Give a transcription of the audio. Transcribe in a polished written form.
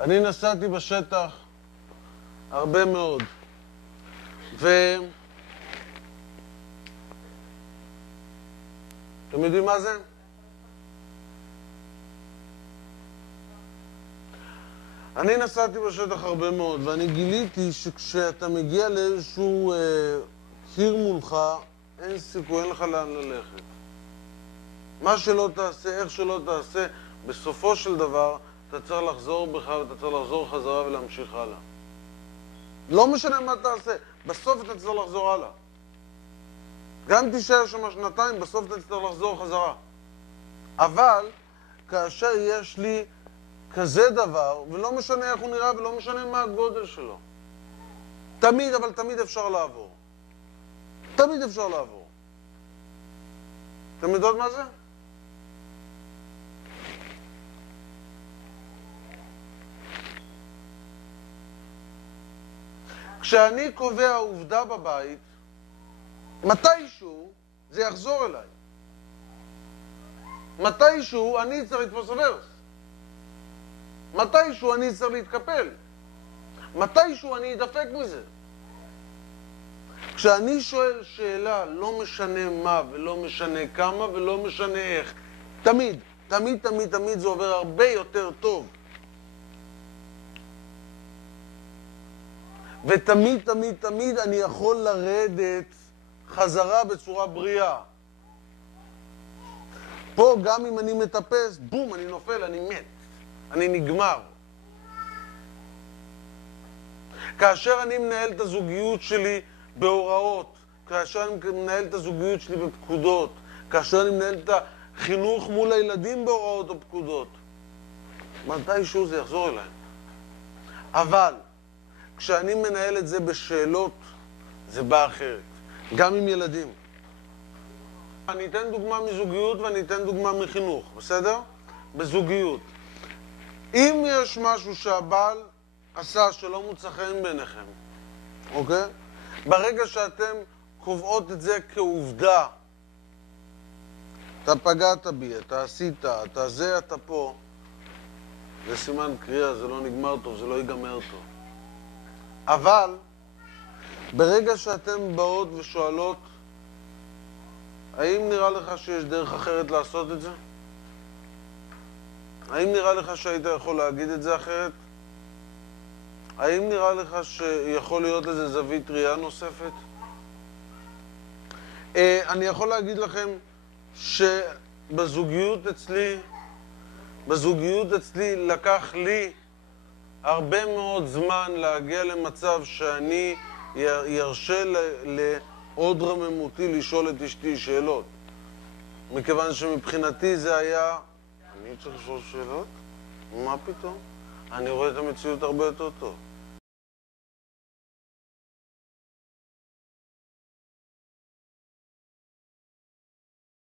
אני נסעתי בשטח הרבה מאוד, אתם יודעים מה זה? אני נסעתי בשטח הרבה מאוד, ואני גיליתי שכשאתה מגיע לאיזשהו קיר מולך, אין סיכוי, אין לך לאן ללכת. מה שלא תעשה, איך שלא תעשה, בסופו של דבר אתה צריך לחזור בך ואתה צריך לחזור חזרה ולהמשיך הלאה. לא משנה מה תעשה, בסוף אתה צריך לחזור הלאה. גם תישאר שם שנתיים, בסוף אתה צריך לחזור חזרה. אבל כאשר יש לי כזה דבר, ולא משנה איך הוא נראה ולא משנה מה הגודל שלו, תמיד, אבל תמיד אפשר לעבור. תמיד אפשר לעבור. אתם יודעות מה זה? כשאני קובע עובדה בבית, מתישהו זה יחזור אליי. מתישהו אני צריך לתפוס רוורס. מתישהו אני צריך להתקפל. מתישהו אני אדפק מזה. כשאני שואל שאלה, לא משנה מה ולא משנה כמה ולא משנה איך, תמיד, תמיד, תמיד, תמיד זה עובר הרבה יותר טוב. ותמיד, תמיד, תמיד אני יכול לרדת חזרה בצורה בריאה. פה גם אם אני מטפס, בום, אני נופל, אני מת. אני נגמר. כאשר אני מנהל את הזוגיות שלי בהוראות, כאשר אני מנהל את הזוגיות שלי בפקודות, כאשר אני מנהל את החינוך מול הילדים בהוראות ופקודות, מתישהו זה יחזור אליי. אבל כשאני מנהל את זה בשאלות, זה בא אחרת. גם עם ילדים. אני אתן דוגמה מזוגיות ואני אתן דוגמה מחינוך, בסדר? בזוגיות. אם יש משהו שהבעל עשה שלא מוצא חן בעיניכם, אוקיי? ברגע שאתם קובעות את זה כעובדה, אתה פגעת בי, אתה עשית, אתה זה, אתה פה, זה סימן קריאה, זה לא נגמר טוב, זה לא ייגמר טוב. אבל ברגע שאתם באות ושואלות, האם נראה לך שיש דרך אחרת לעשות את זה? האם נראה לך שהיית יכול להגיד את זה אחרת? האם נראה לך שיכול להיות לזה זווית ראייה נוספת? אני יכול להגיד לכם שבזוגיות אצלי לקח לי הרבה מאוד זמן להגיע למצב שאני ירשה לעוד רממותי לשאול את אשתי שאלות. מכיוון שמבחינתי זה היה, אני צריך לשאול שאלות? מה פתאום? אני רואה את המציאות הרבה יותר טוב.